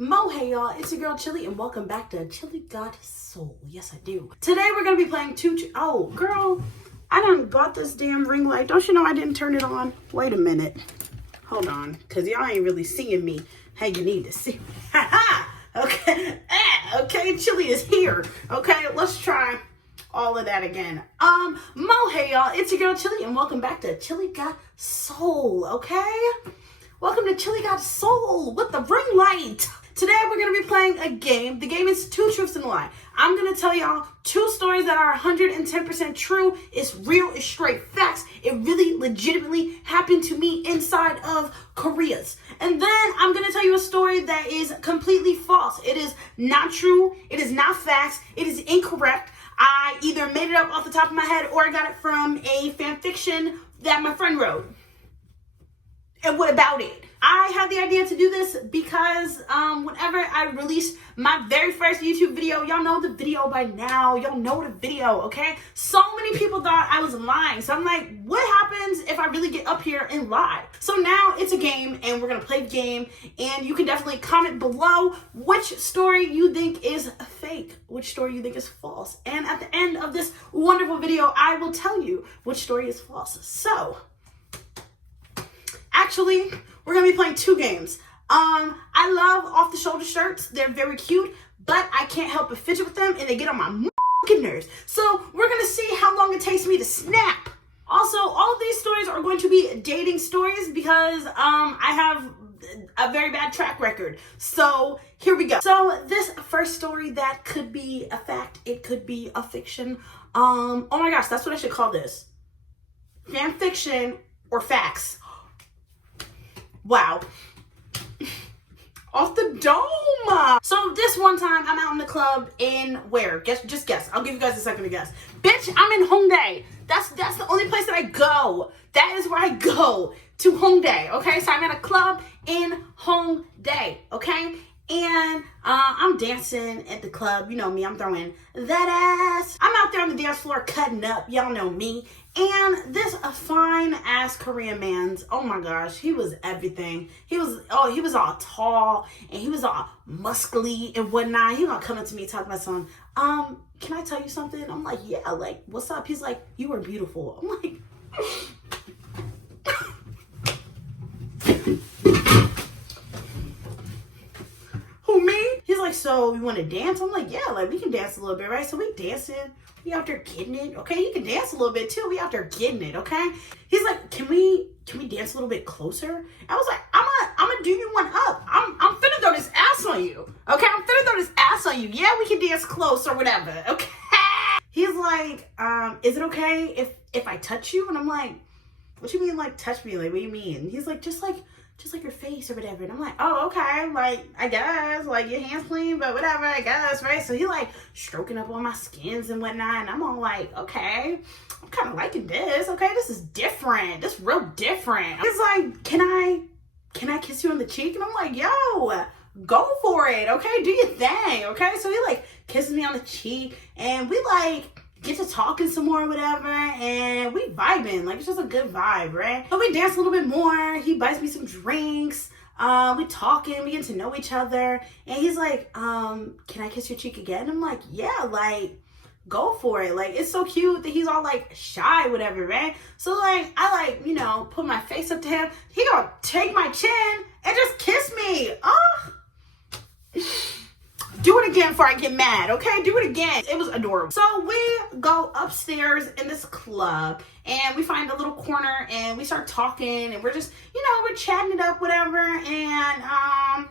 Hey y'all, it's your girl Chili and welcome back to Chili Got Soul. Yes, I do. Today we're gonna be playing oh girl, I done bought this damn ring light. Don't you know I didn't turn it on? Wait a minute. Hold on, cause y'all ain't really seeing me. Hey, you need to see me. Okay. Okay, Chili is here. Okay, let's try all of that again. Hey y'all, it's your girl Chili and welcome back to Chili Got Soul. Okay? Welcome to Chili Got Soul with the ring light. Today we're going to be playing a game. The game is Two Truths and a Lie. I'm going to tell y'all two stories that are 110% true. It's real, it's straight facts. It really legitimately happened to me inside of Korea's. And then I'm going to tell you a story that is completely false. It is not true. It is not facts. It is incorrect. I either made it up off the top of my head or I got it from a fan fiction that my friend wrote. And what about it? I had the idea to do this because whenever I released my very first YouTube video, y'all know the video by now. Y'all know the video, okay? So many people thought I was lying. So I'm like, what happens if I really get up here and lie? So now it's a game and we're going to play the game. And you can definitely comment below which story you think is fake, which story you think is false. And at the end of this wonderful video, I will tell you which story is false. So actually, we're going to be playing two games. I love off-the-shoulder shirts. They're very cute, but I can't help but fidget with them, and they get on my fucking nerves. So we're going to see how long it takes me to snap. Also, all of these stories are going to be dating stories because I have a very bad track record. So here we go. So this first story that could be a fact, it could be a fiction. Oh my gosh, that's what I should call this. Fan fiction or facts. Wow. Off the dome. So this one time I'm out in the club in where? Just guess. I'll give you guys a second to guess. Bitch, I'm in Hongdae. That's the only place that I go. That is where I go, to Hongdae. Okay, so I'm at a club in Hongdae. Okay, and I'm dancing at the club. You know me, I'm throwing that ass. I'm out there on the dance floor cutting up. Y'all know me. And this fine ass Korean man's, oh my gosh, he was everything. He was all tall and he was all muscly and whatnot. He gonna come up to me and talk about something. Can I tell you something? I'm like, yeah, like, what's up? He's like, you were beautiful. I'm like, who, me? He's like, so you want to dance? I'm like, yeah, like we can dance a little bit, right? So we dancing. We out there getting it, okay? You can dance a little bit too. We out there getting it, okay? He's like, can we dance a little bit closer? I was like, I'm gonna do you one up. I'm finna throw this ass on you, okay? I'm finna throw this ass on you. Yeah, we can dance close or whatever, okay? He's like, is it okay if I touch you? And I'm like, what you mean, like touch me? Like, what do you mean? He's like, just like your face or whatever. And I'm like, oh, okay, like, I guess, like, your hands clean, but whatever, I guess, right? So he like stroking up on my skins and whatnot, and I'm all like, okay, I'm kind of liking this, okay, this is different, this real different. He's like, can I kiss you on the cheek? And I'm like, yo, go for it, okay, do your thing, okay? So he like kisses me on the cheek, and we like get to talking some more or whatever, and we vibing, like it's just a good vibe, right? So we dance a little bit more, he buys me some drinks, we talking, we get to know each other, and he's like, can I kiss your cheek again? I'm like, yeah, like, go for it. Like, it's so cute that he's all like shy, whatever, right? So like, I like, you know, put my face up to him, he gonna take my chin and just kiss me. Do it again before I get mad, okay? Do it again. It was adorable. So we go upstairs in this club and we find a little corner and we start talking and we're just, you know, we're chatting it up, whatever. And,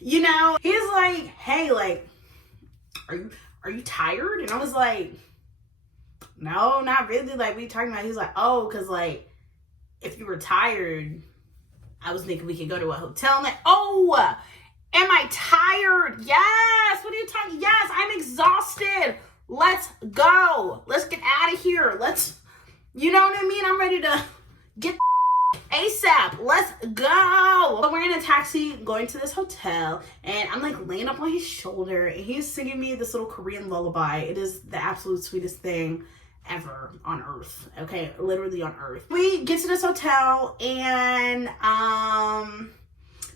you know, he's like, hey, like, are you tired? And I was like, no, not really. Like, what are you talking about? He's like, oh, cause like, if you were tired, I was thinking we could go to a hotel. I'm like, oh, am I tired? Yes. What are you talking? Yes, I'm exhausted. Let's go. Let's get out of here. Let's, you know what I mean? I'm ready to get ASAP. Let's go. So we're in a taxi going to this hotel and I'm like laying up on his shoulder and he's singing me this little Korean lullaby. It is the absolute sweetest thing ever on earth. Okay, literally on earth. We get to this hotel and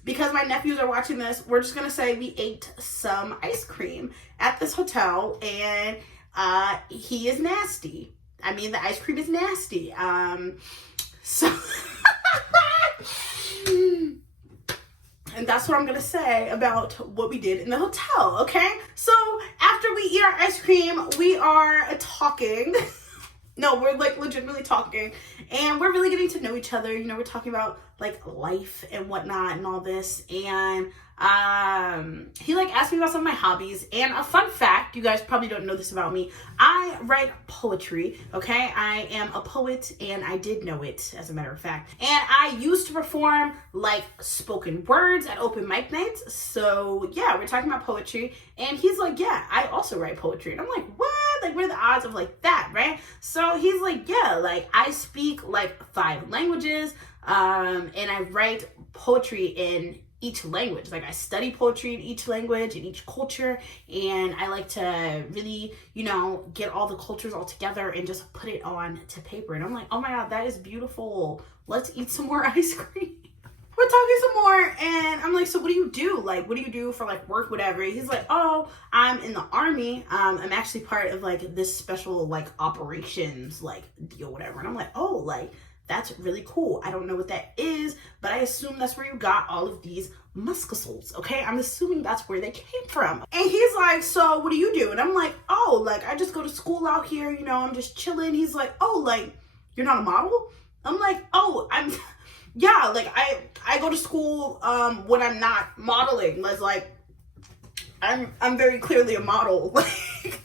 because my nephews are watching this, we're just gonna say we ate some ice cream at this hotel, and he is nasty. I mean, the ice cream is nasty. So and that's what I'm gonna say about what we did in the hotel, okay? So after we eat our ice cream, we are talking. No, we're like legitimately talking, and we're really getting to know each other. You know, we're talking about like life and whatnot and all this. And he like asked me about some of my hobbies. And a fun fact, you guys probably don't know this about me, I write poetry, okay? I am a poet, and I did know it, as a matter of fact. And I used to perform like spoken words at open mic nights. So yeah, we're talking about poetry, and he's like, yeah, I also write poetry. And I'm like, what? Like, what are the odds of like that, right? So he's like, yeah, like I speak like 5 languages, and I write poetry in each language. Like I study poetry in each language, in each culture, and I like to really, you know, get all the cultures all together and just put it on to paper. And I'm like, oh my God, that is beautiful. Let's eat some more ice cream. We're talking some more, and I'm like, so what do you do? Like, what do you do for like work, whatever? He's like, oh, I'm in the Army. I'm actually part of like this special like operations like deal, whatever. And I'm like, oh, like that's really cool. I don't know what that is, but I assume that's where you got all of these muscles, okay? I'm assuming that's where they came from. And he's like, so what do you do? And I'm like, oh, like I just go to school out here, you know, I'm just chilling. He's like, oh, like you're not a model? I'm like, oh, yeah, like I go to school when I'm not modeling. Like I'm very clearly a model. Like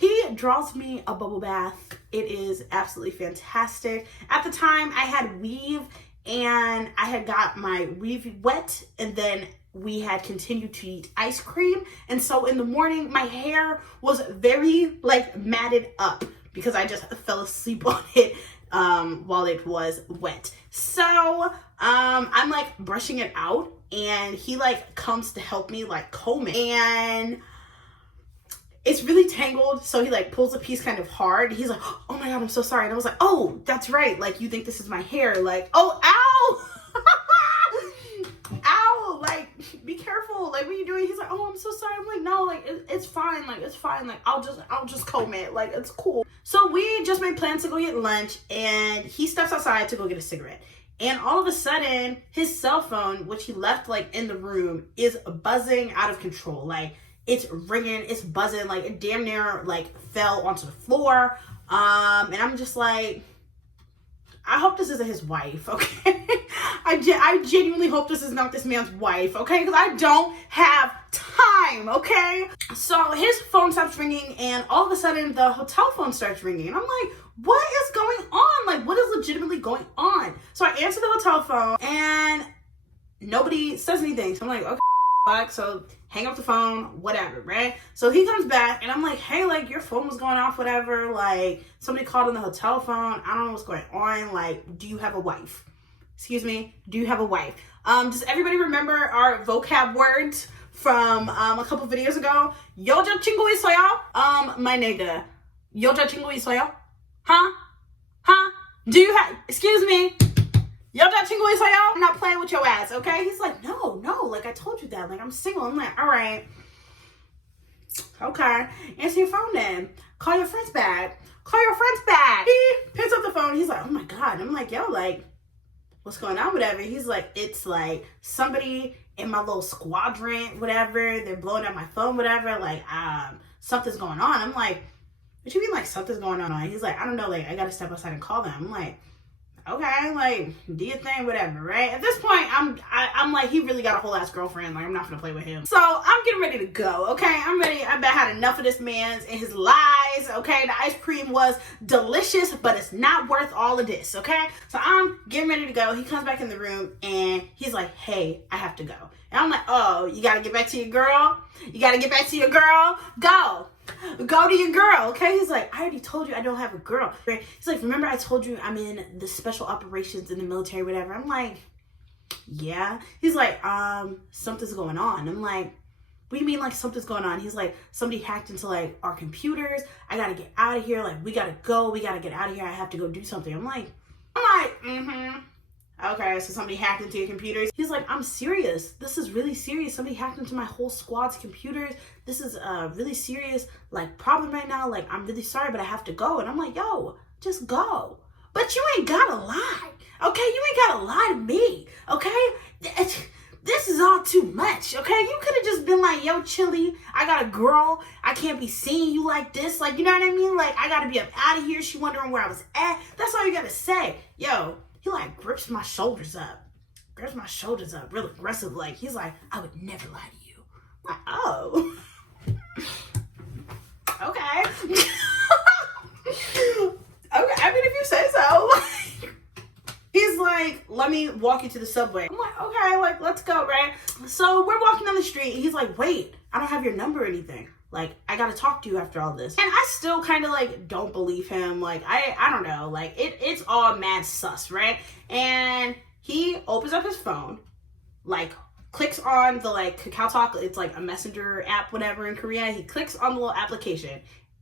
he draws me a bubble bath. It is absolutely fantastic. At the time I had weave, and I had got my weave wet, and then we had continued to eat ice cream. And so in the morning my hair was very like matted up because I just fell asleep on it while it was wet. So I'm like brushing it out, and he like comes to help me like comb it, and it's really tangled. So he like pulls a piece kind of hard. He's like, oh my God, I'm so sorry. And I was like, oh, that's right. Like, you think this is my hair? Like, oh, ow. Ow, like be careful. Like, what are you doing? He's like, oh, I'm so sorry. I'm like, no, like it's fine. Like, it's fine. Like, I'll just comb it. Like, it's cool. So we just made plans to go get lunch, and he steps outside to go get a cigarette. And all of a sudden his cell phone, which he left like in the room, is buzzing out of control. Like, it's ringing, it's buzzing, like it damn near like fell onto the floor. And I'm just like, I hope this isn't his wife, okay? I genuinely hope this is not this man's wife, okay? Because I don't have time, okay? So his phone stops ringing, and all of a sudden the hotel phone starts ringing. And I'm like, what is going on? Like, what is legitimately going on? So I answer the hotel phone, and nobody says anything. So I'm like, okay, so hang up the phone, whatever, right? So he comes back, and I'm like, hey, like your phone was going off, whatever. Like somebody called on the hotel phone. I don't know what's going on. Like, do you have a wife? Excuse me, do you have a wife? Does everybody remember our vocab words from a couple videos ago? 여자친구 있어요? My nigga. 여자친구 있어요? Huh? Huh? Do you have, excuse me, 여자친구 있어요? I'm not playing with your ass, okay? He's like, no, like I told you that. Like, I'm single. I'm like, all right. Okay. Answer your phone then. Call your friends back. Call your friends back. He picks up the phone. He's like, oh my God. I'm like, yo, like, what's going on, whatever. He's like, it's like somebody in my little squadron, whatever. They're blowing up my phone, whatever. Like, something's going on. I'm like, what you mean like something's going on? He's like, I don't know. Like, I got to step outside and call them. I'm like, okay, like, do your thing, whatever, right? At this point, I'm like, he really got a whole ass girlfriend. Like, I'm not gonna play with him. So I'm getting ready to go, okay? I'm ready. I've had enough of this man's and his lies, okay? The ice cream was delicious, but it's not worth all of this, okay? So I'm getting ready to go. He comes back in the room, and he's like, hey, I have to go. And I'm like, oh, you gotta get back to your girl? You gotta get back to your girl? Go to your girl, okay? He's like, I already told you I don't have a girl. He's like, remember I told you I'm in the special operations in the military, whatever. I'm like, yeah. He's like, something's going on. I'm like, what do you mean like something's going on? He's like, somebody hacked into like our computers. I gotta get out of here. Like, we gotta go. We gotta get out of here. I have to go do something. I'm like, Okay, so somebody hacked into your computers. He's like, I'm serious. This is really serious. Somebody hacked into my whole squad's computers. This is a really serious, like, problem right now. Like, I'm really sorry, but I have to go. And I'm like, yo, just go. But you ain't gotta lie, okay? You ain't gotta lie to me, okay? This is all too much, okay? You could have just been like, yo, Chili, I got a girl. I can't be seeing you like this. Like, you know what I mean? Like, I gotta be up out of here. She wondering where I was at. That's all you gotta say. Yo, he like grips my shoulders up. Grips my shoulders up real aggressive. Like, he's like, I would never lie to you. I'm like, oh. Okay. Okay, I mean, if you say so. He's like, let me walk you to the subway. I'm like, okay, like, let's go, right? So we're walking down the street. He's like, wait, I don't have your number or anything. Like, I gotta talk to you after all this. And I still kind of like don't believe him. Like, I don't know. Like, it's all mad sus, right? And he opens up his phone, like, clicks on the like Kakao Talk. It's like a messenger app, whatever, in Korea. He clicks on the little application,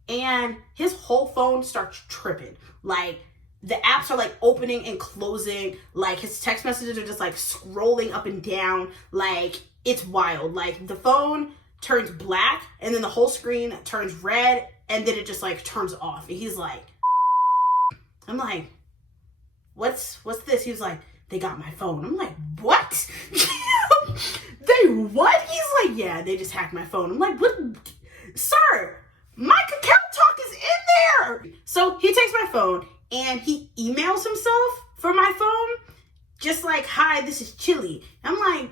and his whole phone starts tripping. Like, the apps are like opening and closing. Like, his text messages are just like scrolling up and down. Like, it's wild. Like, the phone turns black, and then the whole screen turns red, and then it just like turns off. And he's like, I'm like, what's this? He was like, they got my phone. I'm like, what? They what? He's like, yeah, they just hacked my phone. I'm like, what? Sir, my Kakao Talk is in there. So he takes my phone and he emails himself for my phone, just like, hi, this is Chili. I'm like,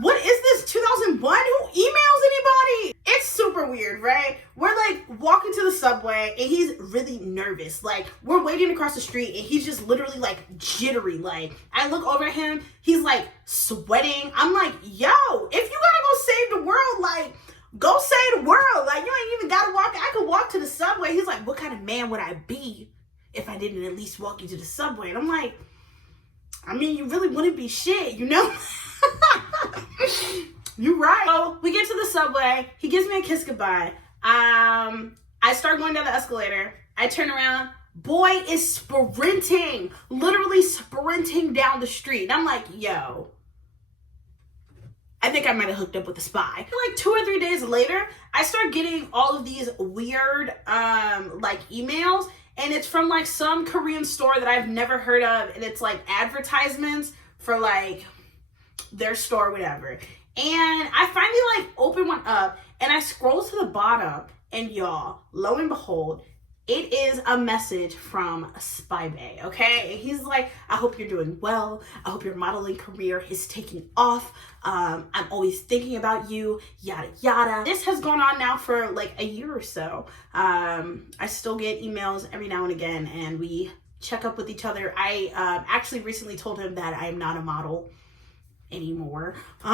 what is this, 2001? Who emails anybody? It's super weird, right? We're like walking to the subway and he's really nervous. Like, we're waiting across the street and he's just literally like jittery. Like, I look over at him, he's like sweating. I'm like, yo, if you gotta go save the world, like, go save the world. Like, you ain't even gotta walk. I could walk to the subway. He's like, what kind of man would I be if I didn't at least walk you to the subway? And I'm like, I mean, you really wouldn't be shit, you know? You're right. So we get to the subway. He gives me a kiss goodbye. I start going down the escalator. I turn around. Boy is sprinting, literally sprinting down the street. And I'm like, yo, I think I might have hooked up with a spy. Like 2 or 3 days later, I start getting all of these weird like emails, and it's from like some Korean store that I've never heard of, and it's like advertisements for like their store, whatever. And I finally like open one up and I scroll to the bottom, and y'all, lo and behold, it is a message from Spy Bay, okay? And he's like, I hope you're doing well. I hope your modeling career is taking off. I'm always thinking about you, yada, yada. This has gone on now for like a year or so. I still get emails every now and again, and we check up with each other. I actually recently told him that I am not a model anymore. He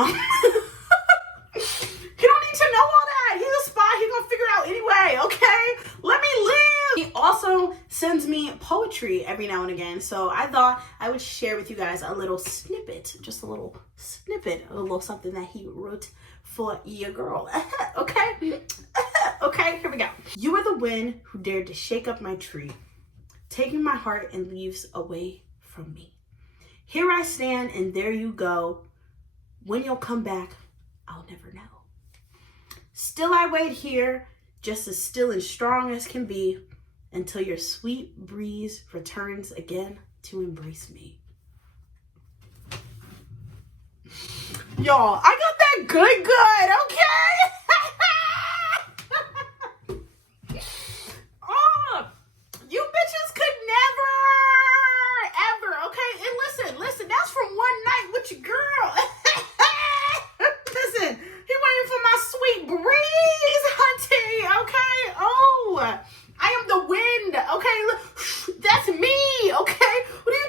don't need to know all that. He's a spy. He's gonna figure it out anyway, okay? Let me live. He also sends me poetry every now and again, so I thought I would share with you guys a little snippet, just a little snippet, a little something that he wrote for your girl. Okay? Okay, here we go. You are the wind who dared to shake up my tree, taking my heart and leaves away from me. Here I stand and there you go. When you'll come back, I'll never know. Still I wait here, just as still and strong as can be, until your sweet breeze returns again to embrace me. Y'all, I got that good, okay? Oh, you bitches could never, ever, okay? And listen, that's from one night with your girl. Listen, he waiting for my sweet breeze, hunty, okay? Oh, I am the wind, okay? Look, that's me, okay? What are you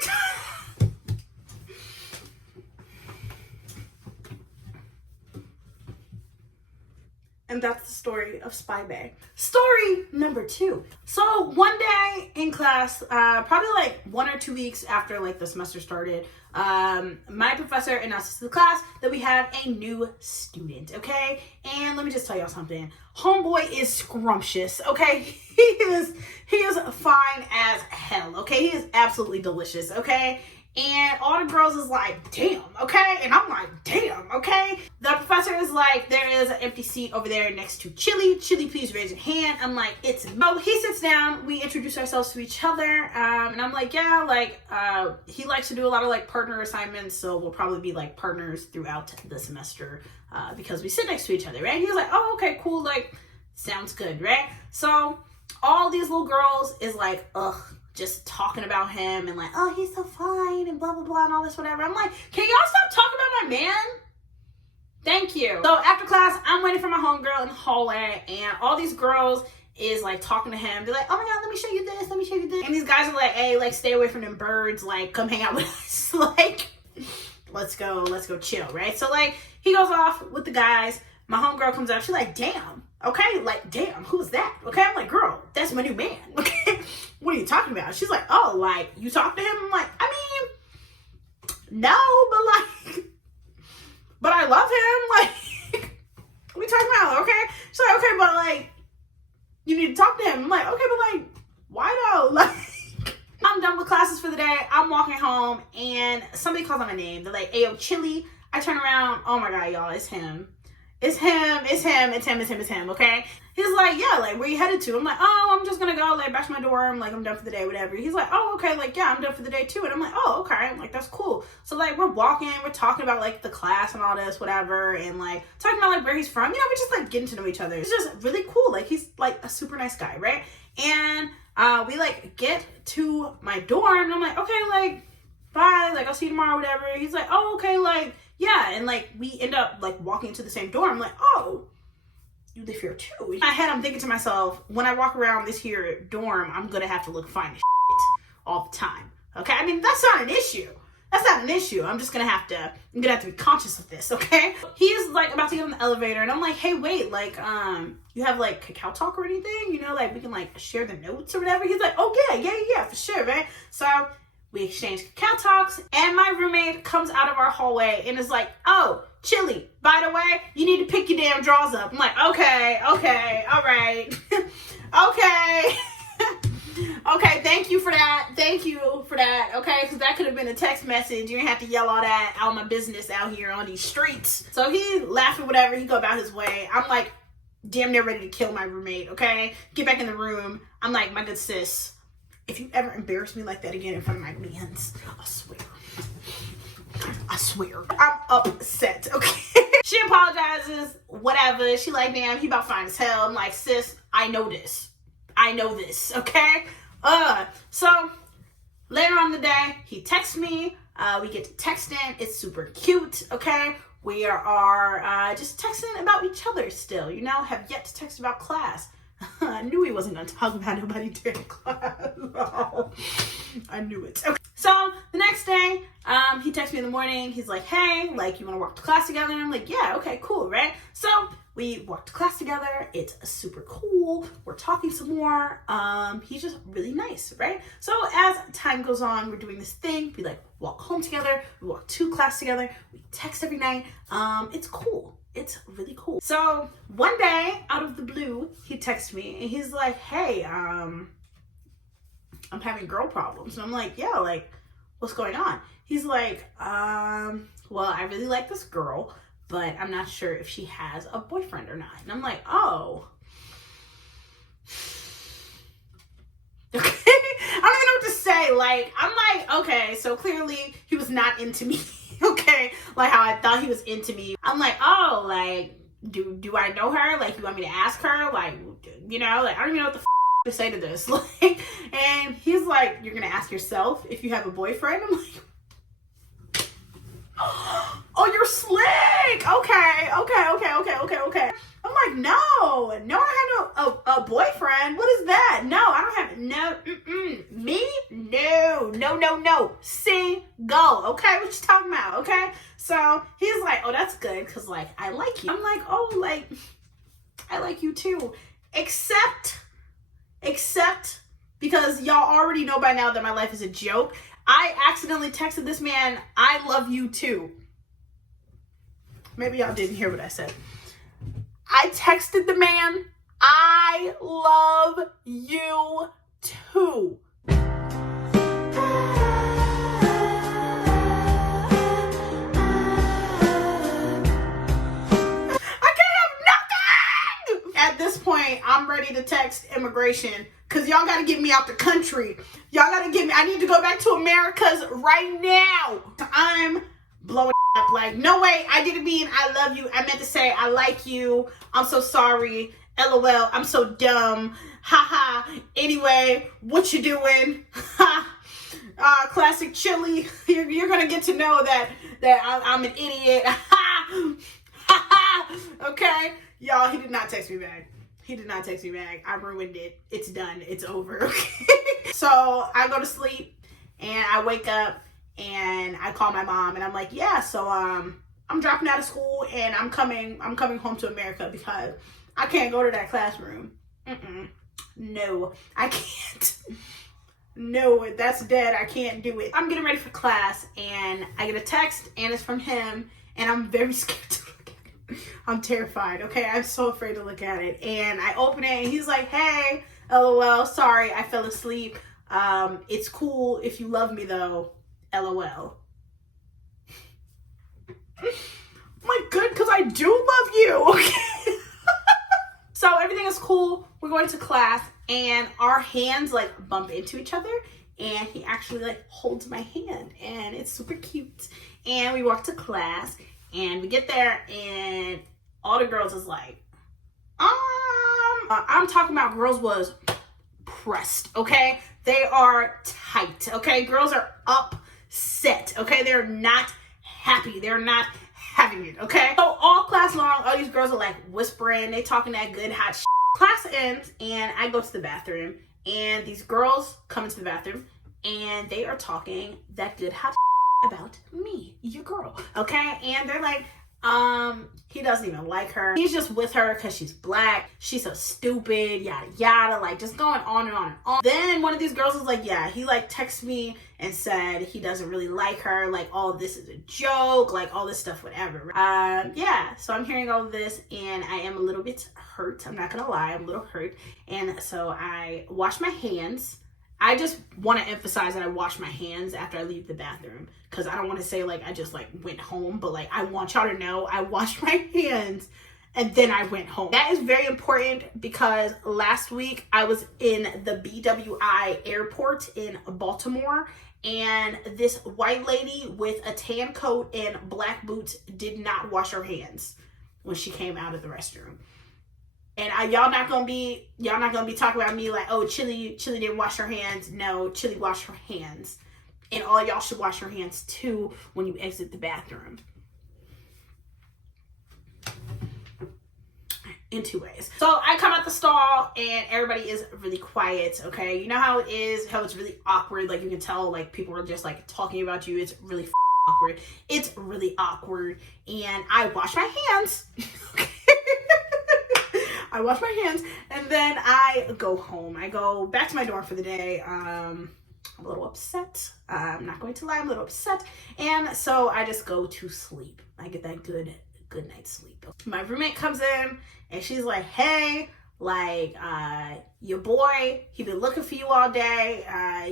And that's the story of Spy Bay. Story number 2. So one day in class, probably like 1 or 2 weeks after like the semester started, my professor announces to the class that we have a new student, okay? And let me just tell y'all something. Homeboy is scrumptious, okay? He is fine as hell, okay? He is absolutely delicious, okay? And all the girls is like, damn, okay? And I'm like, damn, okay? The professor is like, there is an empty seat over there next to Chili. Chili, please raise your hand. I'm like, it's no. He sits down. We introduce ourselves to each other. And I'm like, yeah, like, he likes to do a lot of like partner assignments. So we'll probably be like partners throughout the semester because we sit next to each other, right? He's like, oh, okay, cool. Like, sounds good, right? So all these little girls is like, ugh, just talking about him and like, oh, he's so fine and blah, blah, blah and all this, whatever. I'm like, can y'all stop talking about my man? Thank you. So after class, I'm waiting for my homegirl in the hallway and all these girls is like talking to him. They're like, oh my God, let me show you this. Let me show you this. And these guys are like, hey, like stay away from them birds. Like come hang out with us. Like, let's go chill, right? So like he goes off with the guys. My homegirl comes out. She's like, damn. Okay, like, damn, who's that? Okay, I'm like, girl, that's my new man. Okay, what are you talking about? She's like, oh, like, you talk to him? I'm like, I mean, no, but I love him. Like, what are you talking about? Okay, she's like, okay, but like, you need to talk to him. I'm like, okay, but like, why though? Like, I'm done with classes for the day. I'm walking home, and somebody calls out my name. They're like, ayo, Chili. I turn around. Oh my God, y'all, it's him. It's him, okay? He's like, yeah, like, where you headed to? I'm like, oh, I'm just gonna go, like, back to my dorm, like, I'm done for the day, whatever. He's like, oh, okay, like, yeah, I'm done for the day, too. And I'm like, oh, okay, I'm like, that's cool. So, like, we're walking, we're talking about, like, the class and all this, whatever, and, like, talking about, like, where he's from. You know, we're just, like, getting to know each other. It's just really cool. Like, he's, like, a super nice guy, right? And we, like, get to my dorm, and I'm like, okay, like, bye, like, I'll see you tomorrow, whatever. He's like, oh, okay, like, yeah, and like we end up like walking into the same dorm. I'm like, oh, you live here too. In my head, I'm thinking to myself, when I walk around this here dorm, I'm gonna have to look fine as shit all the time. Okay, I mean that's not an issue. That's not an issue. I'm just gonna have to. I'm gonna have to be conscious of this. Okay. He is like about to get on the elevator, and I'm like, hey, wait, like, you have like Cacao Talk or anything? You know, like we can like share the notes or whatever. He's like, oh yeah, for sure, right? So we exchange Cacao Talks, and my roommate comes out of our hallway and is like, oh, Chili, by the way, you need to pick your damn drawers up. I'm like, okay, all right. Okay. Okay, thank you for that, okay, because that could have been a text message. You didn't have to yell all that out my business out here on these streets. So he laughed or whatever, he go about his way. I'm like, damn near ready to kill my roommate, okay? Get back in the room. I'm like, my good sis, if you ever embarrass me like that again in front of my mans, I swear. I'm upset, okay? She apologizes, whatever. She like, damn, he about fine as hell. I'm like, sis, I know this, okay? So later on in the day, he texts me. We get to texting. It's super cute, okay? We are just texting about each other still, you know? Have yet to text about class. I knew he wasn't going to talk about nobody during class. Oh, I knew it. Okay. So the next day, he texts me in the morning. He's like, hey, like, you want to walk to class together? And I'm like, yeah, okay, cool, right? So we walk to class together. It's super cool. We're talking some more. He's just really nice, right? So as time goes on, we're doing this thing. We like walk home together. We walk to class together. We text every night. It's cool. It's really cool. So one day out of the blue, he texts me and he's like, hey, I'm having girl problems. And I'm like, yeah, like, what's going on? He's like, well, I really like this girl, but I'm not sure if she has a boyfriend or not. And I'm like, oh. Okay. I don't even know what to say. Like, I'm like, okay, so clearly he was not into me. Okay, like how I thought he was into me. I'm like, oh, like, do I know her? Like, you want me to ask her? Like, you know, like, I don't even know what the to say to this. Like, and he's like, you're gonna ask yourself if you have a boyfriend? I'm like, oh, you're slick. Okay. I'm like, no, I have a boyfriend. What is that? No, I don't have, me? No, single, okay? What you talking about, okay? So he's like, oh, that's good, because, like, I like you. I'm like, oh, like, I like you too. Except because y'all already know by now that my life is a joke. I accidentally texted this man, I love you too. Maybe y'all didn't hear what I said. I texted the man, I love you too. At this point, I'm ready to text immigration because y'all got to get me out the country. Y'all got to get me. I need to go back to America's right now. I'm blowing up like, no way. I didn't mean I love you. I meant to say I like you. I'm so sorry. LOL. I'm so dumb. Haha. Anyway, what you doing? Classic Chili. You're going to get to know that I'm an idiot. Okay. Y'all, he did not text me back. He did not text me back. I ruined it. It's done. It's over. Okay. So I go to sleep and I wake up and I call my mom and I'm like, yeah, so I'm dropping out of school and I'm coming home to America because I can't go to that classroom. No, I can't. No, that's dead. I can't do it. I'm getting ready for class and I get a text and it's from him and I'm very scared to look at it. I'm terrified. Okay, I'm so afraid to look at it. And I open it and he's like, hey, LOL, sorry, I fell asleep. It's cool if you love me though, LOL. I'm like, good, because I do love you. Okay. So everything is cool. We're going to class and our hands like bump into each other and he actually like holds my hand and it's super cute. And we walk to class and we get there and all the girls is like, I'm talking about girls was pressed, okay? They are tight, okay? Girls are upset, okay? They're not happy. They're not having it, okay? So all class long, all these girls are like whispering. They talking that good hot shit. Class ends and I go to the bathroom and these girls come into the bathroom and they are talking that good hot shit about me, your girl, okay? And they're like, he doesn't even like her. He's just with her because she's black. She's so stupid, yada yada, like just going on and on and on. Then one of these girls was like, yeah, he like texted me and said he doesn't really like her, like all this is a joke, like all this stuff, whatever. Yeah, so I'm hearing all of this and I am a little bit hurt. I'm not gonna lie, I'm a little hurt. And so I wash my hands. I just want to emphasize that I wash my hands after I leave the bathroom because I don't want to say like I just like went home, but like I want y'all to know I washed my hands and then I went home. That is very important because last week I was in the BWI airport in Baltimore and this white lady with a tan coat and black boots did not wash her hands when she came out of the restroom. And y'all not gonna be talking about me like, oh, Chili didn't wash her hands. No, Chili washed her hands. And all y'all should wash your hands too when you exit the bathroom. In 2 ways. So I come out the stall and everybody is really quiet, okay? You know how it is, how it's really awkward. Like you can tell like people are just like talking about you. It's really awkward. It's really awkward. And I wash my hands. I wash my hands and then I go home. I go back to my dorm for the day. I'm a little upset. I'm not going to lie, I'm a little upset. And so I just go to sleep. I get that good night's sleep. My roommate comes in and she's like, hey, like your boy, he been looking for you all day.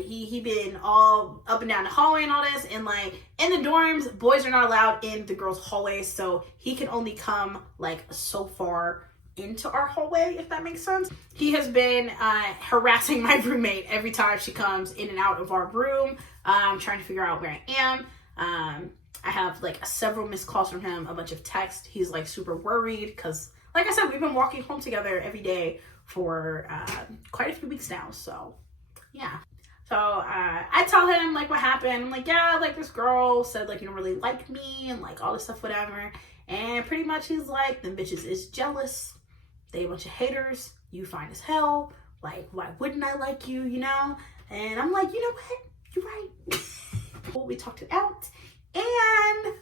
He been all up and down the hallway and all this. And like in the dorms, boys are not allowed in the girls' hallways. So he can only come like so far into our hallway, if that makes sense. He has been harassing my roommate every time she comes in and out of our room, trying to figure out where I am. I have like several missed calls from him, a bunch of texts. He's like super worried because, like I said, we've been walking home together every day for quite a few weeks now. So yeah. So I tell him like what happened. I'm like, yeah, like this girl said like you don't really like me and like all this stuff, whatever. And pretty much he's like, them bitches is jealous. They a bunch of haters. You fine as hell. Like, why wouldn't I like you, you know? And I'm like, you know what? You're right. Well, we talked it out. And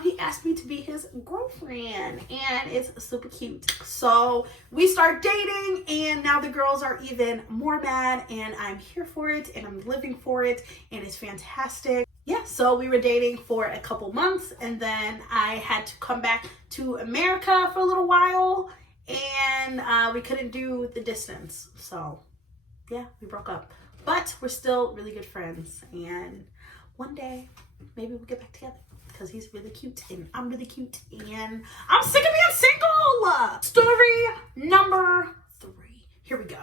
he asked me to be his girlfriend, and it's super cute. So we start dating, and now the girls are even more mad, and I'm here for it, and I'm living for it, and it's fantastic. Yeah, so we were dating for a couple months, and then I had to come back to America for a little while, and we couldn't do the distance. So yeah, we broke up, but we're still really good friends, and one day maybe we'll get back together because he's really cute and I'm really cute and I'm sick of being single. Story number 3. Here we go.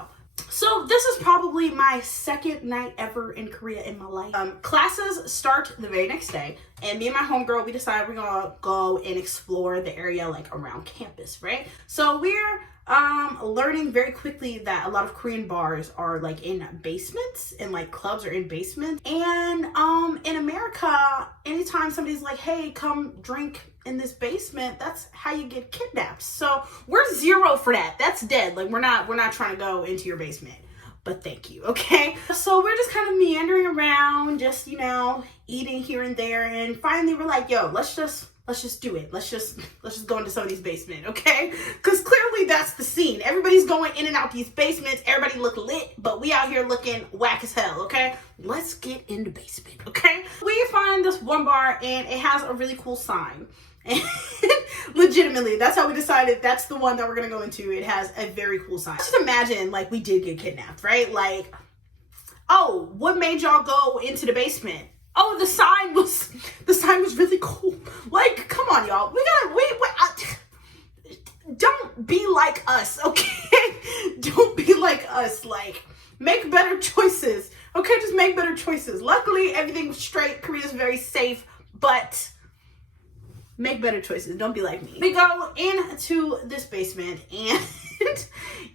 So this is probably my second night ever in Korea in my life. Classes start the very next day, and me and my homegirl, we decided we're gonna go and explore the area like around campus, right? So we're learning very quickly that a lot of Korean bars are like in basements, and like clubs are in basements. And in America, anytime somebody's like, hey, come drink in this basement, that's how you get kidnapped. So we're zero for that. That's dead. Like we're not trying to go into your basement, but thank you. Okay, so we're just kind of meandering around, just, you know, eating here and there, and finally we're like, yo, let's just do it. Let's just go into somebody's basement, okay? Because clearly that's the scene. Everybody's going in and out these basements. Everybody look lit, but we out here looking whack as hell, okay? Let's get in the basement, okay? We find this one bar, and it has a really cool sign. And legitimately, that's how we decided that's the one that we're gonna go into. It has a very cool sign. Just imagine, like, we did get kidnapped, right? Like, oh, what made y'all go into the basement? Oh, the sign was really cool. Like, come on, y'all. Don't be like us, okay? Don't be like us. Like, make better choices, okay? Just make better choices. Luckily, everything was straight. Korea's very safe, but make better choices. Don't be like me. We go into this basement, and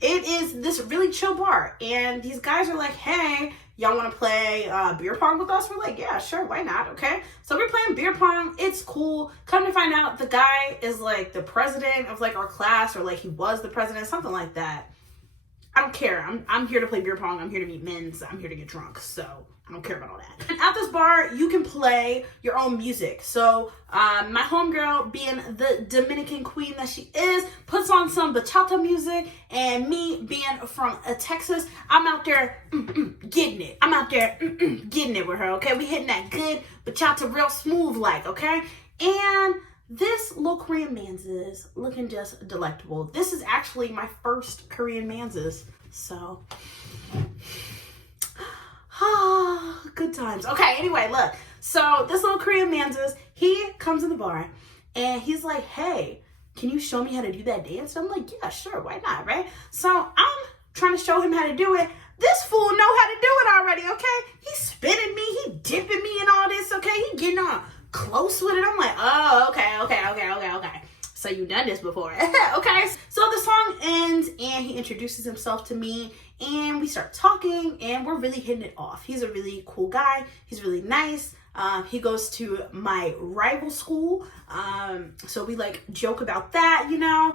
it is this really chill bar. And these guys are like, hey, y'all want to play beer pong with us? We're like, yeah, sure, why not? Okay, so we're playing beer pong. It's cool. Come to find out, the guy is like the president of like our class, or like he was the president, something like that. I don't care. I'm here to play beer pong. I'm here to meet men. I'm here to get drunk. So I don't care about all that. And at this bar, you can play your own music. So my homegirl, being the Dominican queen that she is, puts on some bachata music. And me, being from Texas, I'm out there getting it. I'm out there getting it with her, okay? We hitting that good bachata real smooth like, okay? And this little Korean man's is looking just delectable. This is actually my first Korean man's, so good times. Okay, anyway, look. So this little Korean man's, he comes in the bar, and he's like, hey, can you show me how to do that dance? I'm like, yeah, sure, why not, right? So I'm trying to show him how to do it. This fool know how to do it already, okay? He's spinning me, he dipping me and all this, okay? He getting on close with it. I'm like, oh, okay. So you done this before. Okay. So the song ends, and he introduces himself to me, and we start talking, and we're really hitting it off. He's a really cool guy. He's really nice. He goes to my rival school. So we like joke about that, you know.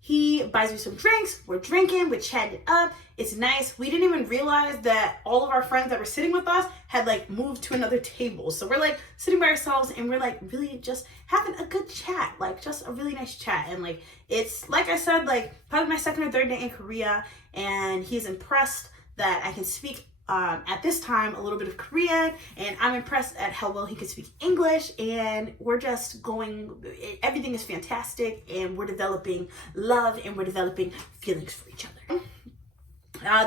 He buys me some drinks. We're drinking. We're chatting it up. It's nice. We didn't even realize that all of our friends that were sitting with us had like moved to another table. So we're like sitting by ourselves, and we're like really just having a good chat, like just a really nice chat. And like, it's like I said, like probably my second or third day in Korea, and he's impressed that I can speak at this time a little bit of Korean, and I'm impressed at how well he can speak English, and we're just going, everything is fantastic, and we're developing love, and we're developing feelings for each other.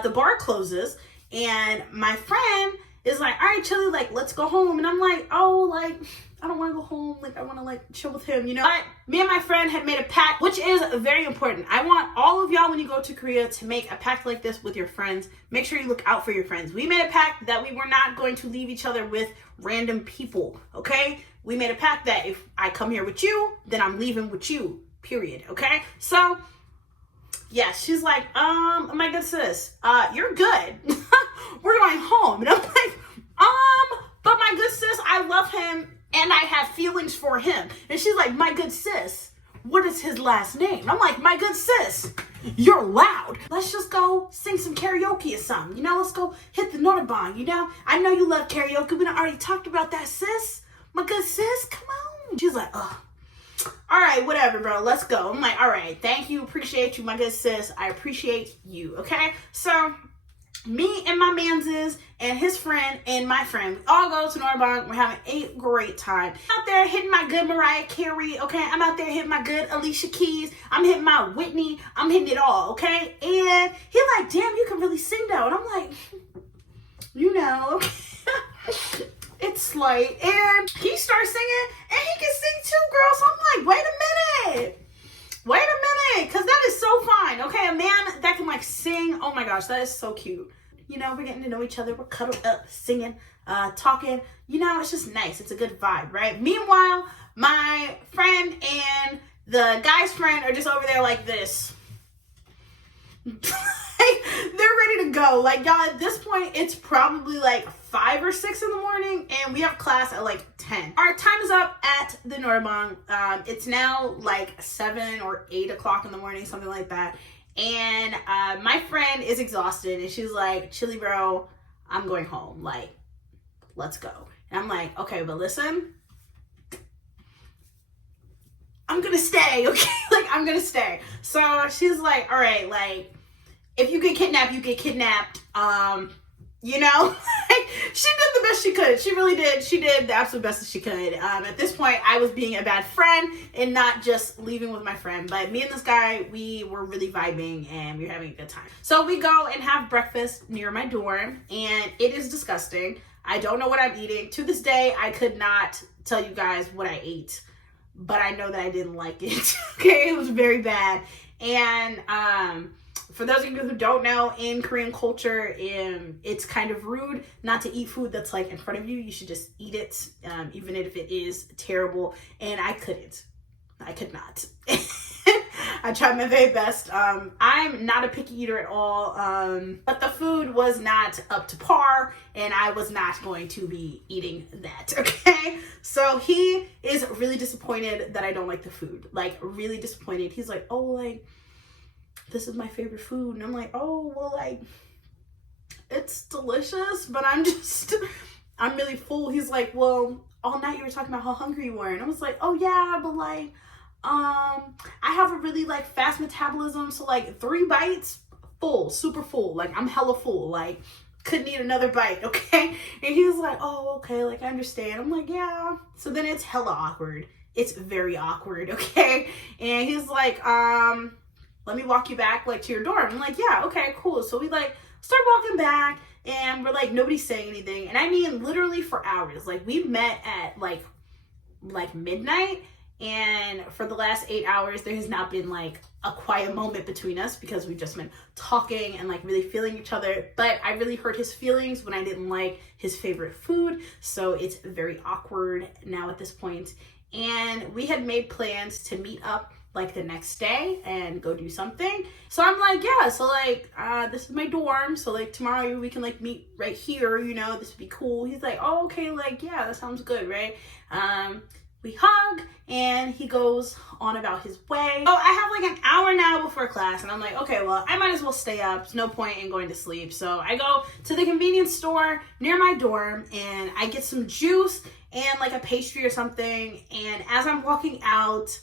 The bar closes, and my friend is like, all right, Chili, like, let's go home. And I'm like, oh, like, I don't want to go home. Like, I want to, like, chill with him, you know? But me and my friend had made a pact, which is very important. I want all of y'all, when you go to Korea, to make a pact like this with your friends. Make sure you look out for your friends. We made a pact that we were not going to leave each other with random people, okay? We made a pact that if I come here with you, then I'm leaving with you, period, okay? So yeah, she's like, my good sis, you're good. We're going home. And I'm like, but my good sis, I love him and I have feelings for him. And she's like, my good sis, what is his last name? I'm like, my good sis, you're loud. Let's just go sing some karaoke or something. You know, let's go hit the Notabong, you know? I know you love karaoke. We done already talked about that, sis. My good sis, come she's like, oh, all right, whatever, bro, let's go. I'm like, all right, thank you, appreciate you, my good sis. I appreciate you, okay? So me and my manses and his friend and my friend, we all go to Nordbahn. We're having a great time. I'm out there hitting my good Mariah Carey, okay? I'm out there hitting my good Alicia Keys. I'm hitting my Whitney. I'm hitting it all, okay? And he like, damn, you can really sing though. And I'm like, you know, it's slight. And he starts singing and he can sing too, girl. So I'm like, wait a minute. Because that is so fine, okay? A man that can like sing, oh my gosh, that is so cute. You know, we're getting to know each other. We're cuddled up, singing, talking. You know, it's just nice. It's a good vibe, right? Meanwhile, my friend and the guy's friend are just over there like this. They're ready to go. Like, y'all, at this point, it's probably like 5 or 6 in the morning, and we have class at like 10. Our time is up at the Nordbahn. It's now like 7 or 8 o'clock in the morning, something like that. And my friend is exhausted, and she's like, Chili bro, I'm going home. Like, let's go. And I'm like, okay, but listen, I'm gonna stay, okay? Like, I'm gonna stay. So she's like, all right, like, if you get kidnapped, you get kidnapped. You know, she did the best she could. She really did. She did the absolute best that she could. At this point, I was being a bad friend and not just leaving with my friend. But me and this guy, we were really vibing and we were having a good time. So we go and have breakfast near my dorm, and it is disgusting. I don't know what I'm eating. To this day, I could not tell you guys what I ate, but I know that I didn't like it. Okay, it was very bad. And for those of you who don't know, in Korean culture, it's kind of rude not to eat food that's like in front of you. You should just eat it, even if it is terrible. And I couldn't. I could not. I tried my very best. I'm not a picky eater at all, but the food was not up to par, and I was not going to be eating that, okay? So he is really disappointed that I don't like the food. Like, really disappointed. He's like, oh, like, this is my favorite food. And I'm like, oh, well, like, it's delicious, but I'm really full. He's like, well, all night you were talking about how hungry you were. And I was like, oh yeah, but like, I have a really like fast metabolism. So like 3 bites, full, super full. Like, I'm hella full. Like, couldn't eat another bite, okay? And he was like, oh, okay, like, I understand. I'm like, yeah. So then it's hella awkward. It's very awkward, okay? And he's like, let me walk you back like to your dorm. I'm like, yeah, okay, cool. So we like start walking back, and we're like, nobody's saying anything. And I mean, literally for hours. Like, we met at like midnight, and for the last 8 hours, there has not been like a quiet moment between us because we've just been talking and like really feeling each other. But I really hurt his feelings when I didn't like his favorite food. So it's very awkward now at this point. And we had made plans to meet up like the next day and go do something. So I'm like, yeah, so like, this is my dorm. So like tomorrow we can like meet right here, you know, this would be cool. He's like, oh, okay, like, yeah, that sounds good, right? We hug, and he goes on about his way. Oh, I have like an hour now before class, and I'm like, okay, well, I might as well stay up. There's no point in going to sleep. So I go to the convenience store near my dorm, and I get some juice and like a pastry or something. And as I'm walking out,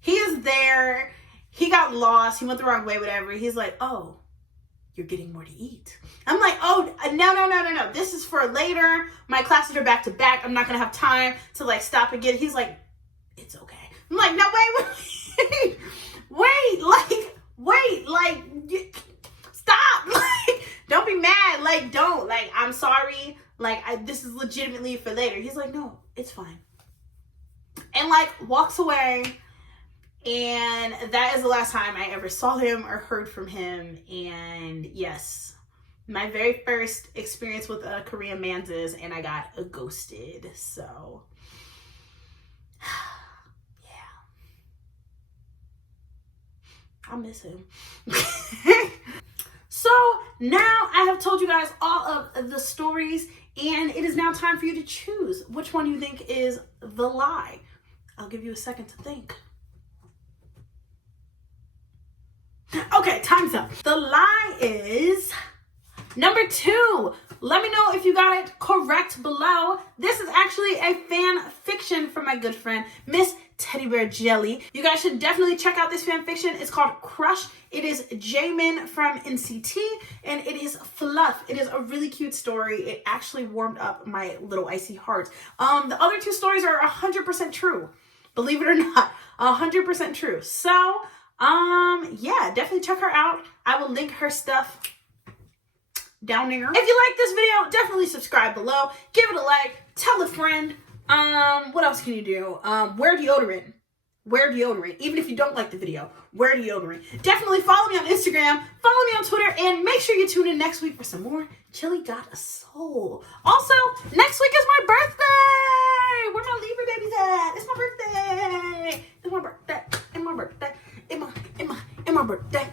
he is there. He got lost. He went the wrong way, whatever. He's like, oh, you're getting more to eat. I'm like, oh, no. This is for later. My classes are back to back. I'm not going to have time to like stop and get it. He's like, it's okay. I'm like, no, wait, stop. Like, don't be mad. Like, don't. Like, I'm sorry. Like, this is legitimately for later. He's like, no, it's fine. And like, walks away. And that is the last time I ever saw him or heard from him. And yes, my very first experience with a Korean man's, and I got ghosted. So yeah, I miss him. So now I have told you guys all of the stories, and it is now time for you to choose which one you think is the lie. I'll give you a second to think. Okay, time's up. The lie is number 2. Let me know if you got it correct below. This is actually a fan fiction from my my good friend, Miss Teddy Bear Jelly. You guys should definitely check out this fan fiction. It's called Crush. It is Jamin from NCT, and it is fluff. It is a really cute story. It actually warmed up my little icy heart. The other two stories are 100% true. Believe it or not, 100% true. So, yeah, definitely check her out. I will link her stuff down there. If you like this video, definitely subscribe below. Give it a like. Tell a friend. What else can you do? Wear deodorant. Wear deodorant. Even if you don't like the video, wear deodorant. Definitely follow me on Instagram. Follow me on Twitter. And make sure you tune in next week for some more Chili Got a Soul. Also, next week is my birthday. Where my Libra babies at? It's my birthday. It's my birthday. It's my birthday. It's my birthday.